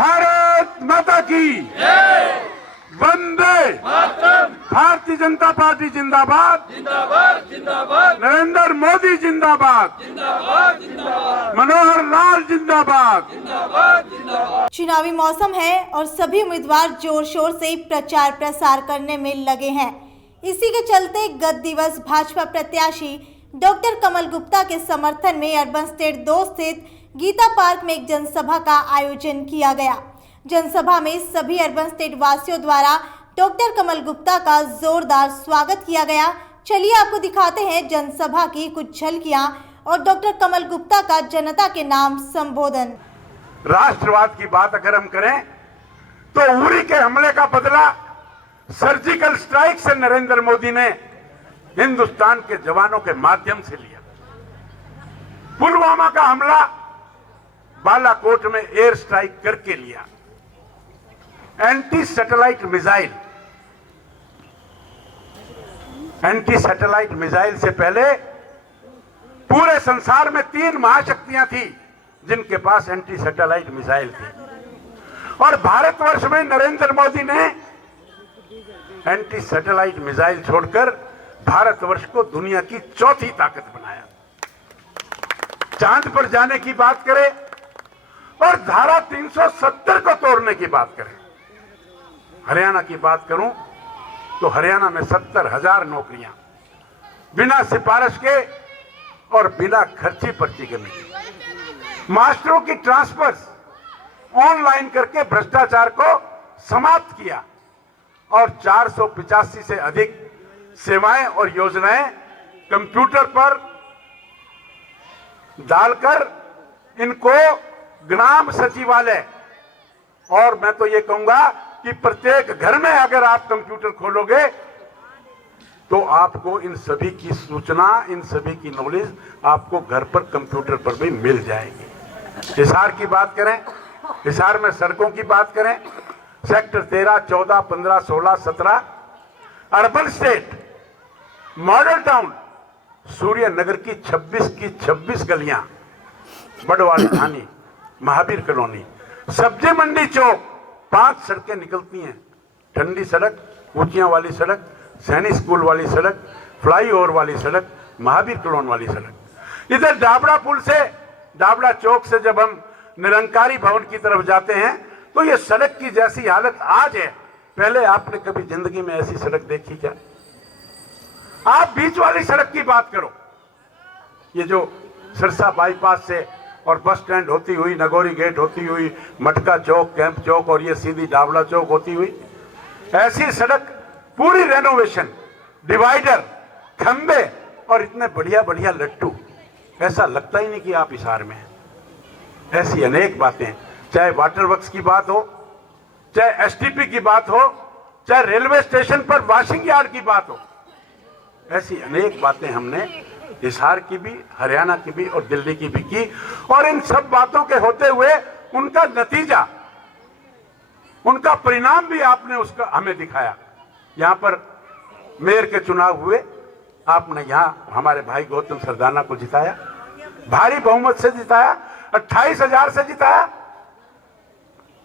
भारत माता की वंदे भारतीय जनता पार्टी जिंदाबाद, जिंदाबाद जिंदाबाद नरेंद्र मोदी जिंदाबाद, जिंदाबाद जिंदाबाद मनोहर लाल जिंदाबाद। जिंदाबाद जिंदाबाद। चुनावी मौसम है और सभी उम्मीदवार जोर शोर से प्रचार प्रसार करने में लगे हैं। इसी के चलते गत दिवस भाजपा प्रत्याशी डॉक्टर कमल गुप्ता के समर्थन में अर्बन स्टेट 2 स्थित गीता पार्क में एक जनसभा का आयोजन किया गया। जनसभा में सभी अर्बन स्टेट वासियों द्वारा डॉक्टर कमल गुप्ता का जोरदार स्वागत किया गया। चलिए आपको दिखाते हैं जनसभा की कुछ झलकियां और डॉक्टर कमल गुप्ता का जनता के नाम संबोधन। राष्ट्रवाद की बात अगर हम करें तो उरी के हमले का बदला सर्जिकल स्ट्राइक से नरेंद्र मोदी ने हिंदुस्तान के जवानों के माध्यम से लिया। पुलवामा का हमला बालाकोट में एयर स्ट्राइक करके लिया। एंटी सैटेलाइट मिसाइल से पहले पूरे संसार में 3 महाशक्तियां थी जिनके पास एंटी सैटेलाइट मिसाइल थी, और भारतवर्ष में नरेंद्र मोदी ने एंटी सैटेलाइट मिसाइल छोड़कर भारतवर्ष को दुनिया की 4थी ताकत बनाया। चांद पर जाने की बात करें और धारा 370 को तोड़ने की बात करें। हरियाणा की बात करूं तो हरियाणा में 70,000 नौकरियां बिना सिफारिश के और बिना खर्ची पर्ची के मिली। मास्टरों की ट्रांसफर्स ऑनलाइन करके भ्रष्टाचार को समाप्त किया और 485 से अधिक सेवाएं और योजनाएं कंप्यूटर पर डालकर इनको ग्राम सचिवालय, और मैं तो ये कहूंगा कि प्रत्येक घर में अगर आप कंप्यूटर खोलोगे तो आपको इन सभी की सूचना, इन सभी की नॉलेज आपको घर पर कंप्यूटर पर भी मिल जाएगी। हिसार की बात करें, हिसार में सड़कों की बात करें, sector 13, 14, 15, 16, 17 urban estate model town Surya Nagar की 26 गलियां, बड़वाल थानी, महावीर कॉलोनी, सब्जी मंडी चौक 5 सड़कें निकलती हैं। ठंडी सड़क, ऊंचियां वाली सड़क, सैनिक स्कूल वाली सड़क, फ्लाईओवर वाली सड़क, महावीर कॉलोनी वाली सड़क। इधर डाबड़ा पुल से, डाबड़ा चौक से जब हम निरंकारी भवन की तरफ जाते हैं तो ये सड़क की जैसी हालत आज है, पहले आपने कभी जिंदगी में ऐसी सड़क देखी क्या? आप बीच वाली सड़क की बात करो, ये जो सिरसा बाईपास से और बस स्टैंड होती हुई, नगौरी गेट होती हुई, मटका चौक, कैंप चौक और ये सीधी डाबड़ा चौक होती हुई, ऐसी सड़क पूरी रेनोवेशन, डिवाइडर, खंबे और इतने बढ़िया बढ़िया लट्टू, ऐसा लगता ही नहीं कि आप हिसार में हैं। ऐसी अनेक बातें, चाहे वाटर वर्क्स की बात हो, चाहे एसटीपी की बात हो, चाहे रेलवे स्टेशन पर वॉशिंग यार्ड की बात हो, ऐसी अनेक बातें हमने हिसार की भी, हरियाणा की भी और दिल्ली की भी की। और इन सब बातों के होते हुए उनका नतीजा, उनका परिणाम भी आपने उसका हमें दिखाया। यहां पर मेयर के चुनाव हुए, आपने यहां हमारे भाई गौतम सरदाना को जिताया, भारी बहुमत से जिताया, 28,000 से जिताया।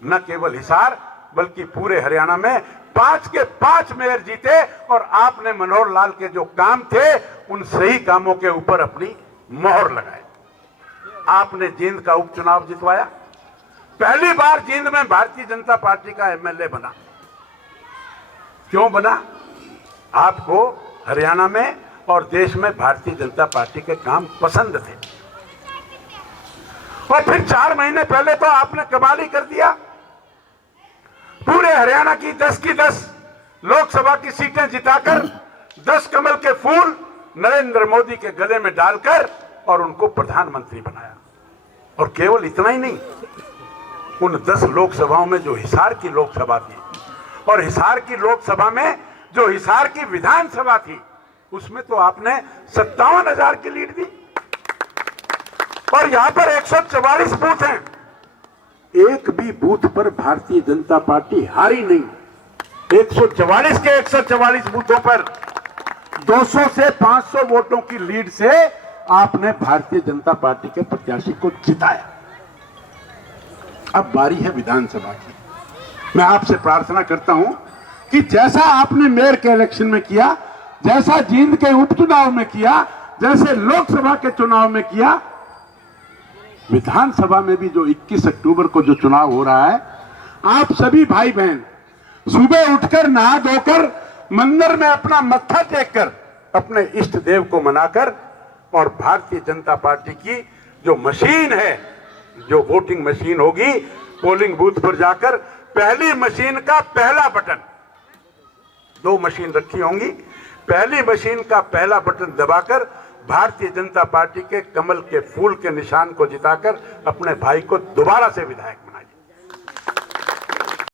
न केवल हिसार बल्कि पूरे हरियाणा में 5 के 5 मेयर जीते, और आपने मनोहर लाल के जो काम थे उन सही कामों के ऊपर अपनी मोहर लगाई। आपने जींद का उपचुनाव जितवाया, पहली बार जींद में भारतीय जनता पार्टी का एमएलए बना। क्यों बना? आपको हरियाणा में और देश में भारतीय जनता पार्टी के काम पसंद थे। और फिर 4 महीने पहले तो आपने कमाल ही कर दिया, पूरे हरियाणा की 10 की 10 लोकसभा की सीटें जिताकर 10 कमल के फूल नरेंद्र मोदी के गले में डालकर और उनको प्रधानमंत्री बनाया। और केवल इतना ही नहीं, उन 10 लोकसभाओं में जो हिसार की लोकसभा थी और हिसार की लोकसभा में जो हिसार की विधानसभा थी, उसमें तो आपने 57,000 की लीड दी। और यहां पर 144 बूथ हैं, एक भी बूथ पर भारतीय जनता पार्टी हारी नहीं। 144 के 144 बूथों पर 200 से 500 वोटों की लीड से आपने भारतीय जनता पार्टी के प्रत्याशी को जिताया। अब बारी है विधानसभा की। मैं आपसे प्रार्थना करता हूं कि जैसा आपने मेयर के इलेक्शन में किया, जैसा जींद के उपचुनाव में किया, जैसे लोकसभा के चुनाव में किया, विधानसभा में भी जो 21 अक्टूबर को जो चुनाव हो रहा है, आप सभी भाई बहन सुबह उठकर नहा धोकर मंदिर में अपना मत्था टेककर अपने इष्ट देव को मनाकर और भारतीय जनता पार्टी की जो मशीन है, जो वोटिंग मशीन होगी, पोलिंग बूथ पर जाकर पहली मशीन का पहला बटन, 2 मशीन रखी होंगी, पहली मशीन का पहला बटन दबाकर भारतीय जनता पार्टी के कमल के फूल के निशान को जिताकर अपने भाई को दोबारा से विधायक बनाइए।